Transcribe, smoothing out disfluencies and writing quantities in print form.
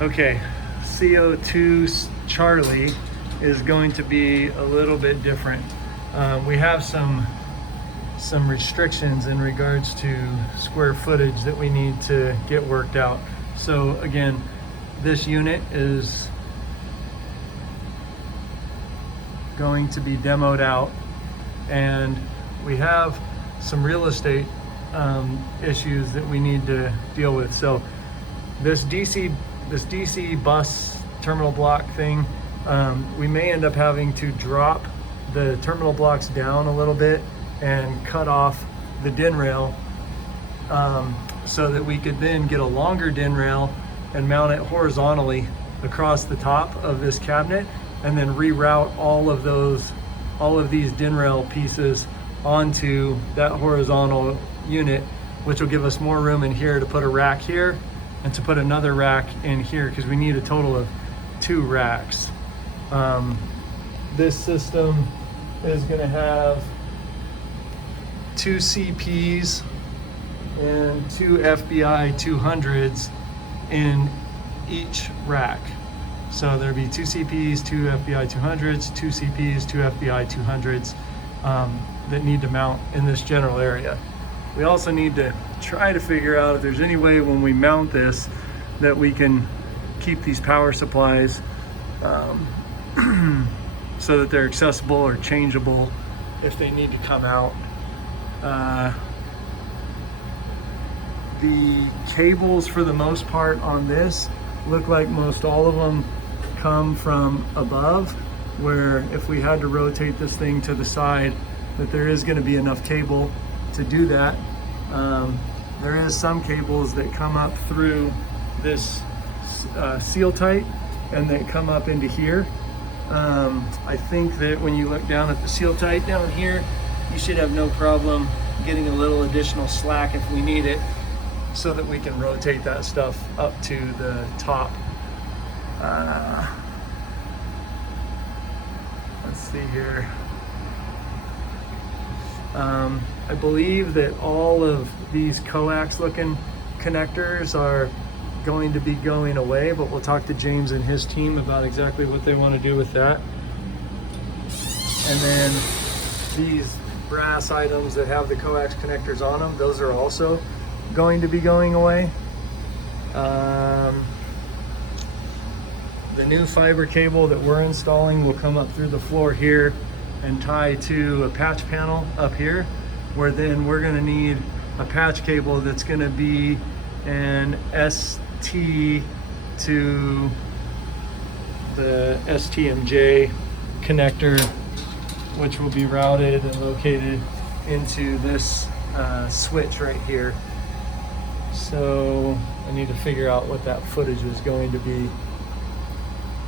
Okay, CO2 Charlie is going to be a little bit different. We have some restrictions in regards to square footage that we need to get worked out. So again, this unit is going to be demoed out, and we have some real estate issues that we need to deal with. So this DC bus terminal block thing, we may end up having to drop the terminal blocks down a little bit and cut off the DIN rail, so that we could then get a longer DIN rail and mount it horizontally across the top of this cabinet, and then reroute all of these DIN rail pieces onto that horizontal unit, which will give us more room in here to put a rack here and to put another rack in here, because we need a total of 2 racks. This system is going to have 2 CPs and 2 FBI 200s in each rack. So there'll be 2 CPs, 2 FBI 200s, 2 CPs, 2 FBI 200s that need to mount in this general area. We also need to try to figure out if there's any way when we mount this that we can keep these power supplies so that they're accessible or changeable if they need to come out. The cables, for the most part on this, look like most all of them come from above, where if we had to rotate this thing to the side, that there is going to be enough cable to do that. There is some cables that come up through this seal tight and that come up into here. I think that when you look down at the seal tight down here, you should have no problem getting a little additional slack if we need it, so that we can rotate that stuff up to the top. Let's see here. I believe that all of these coax looking connectors are going to be going away, but we'll talk to James and his team about exactly what they want to do with that. And then these brass items that have the coax connectors on them, those are also going to be going away. The new fiber cable that we're installing will come up through the floor here and tie to a patch panel up here, where then we're going to need a patch cable that's going to be an ST to the STMJ connector, which will be routed and located into this switch right here. So I need to figure out what that footage is going to be.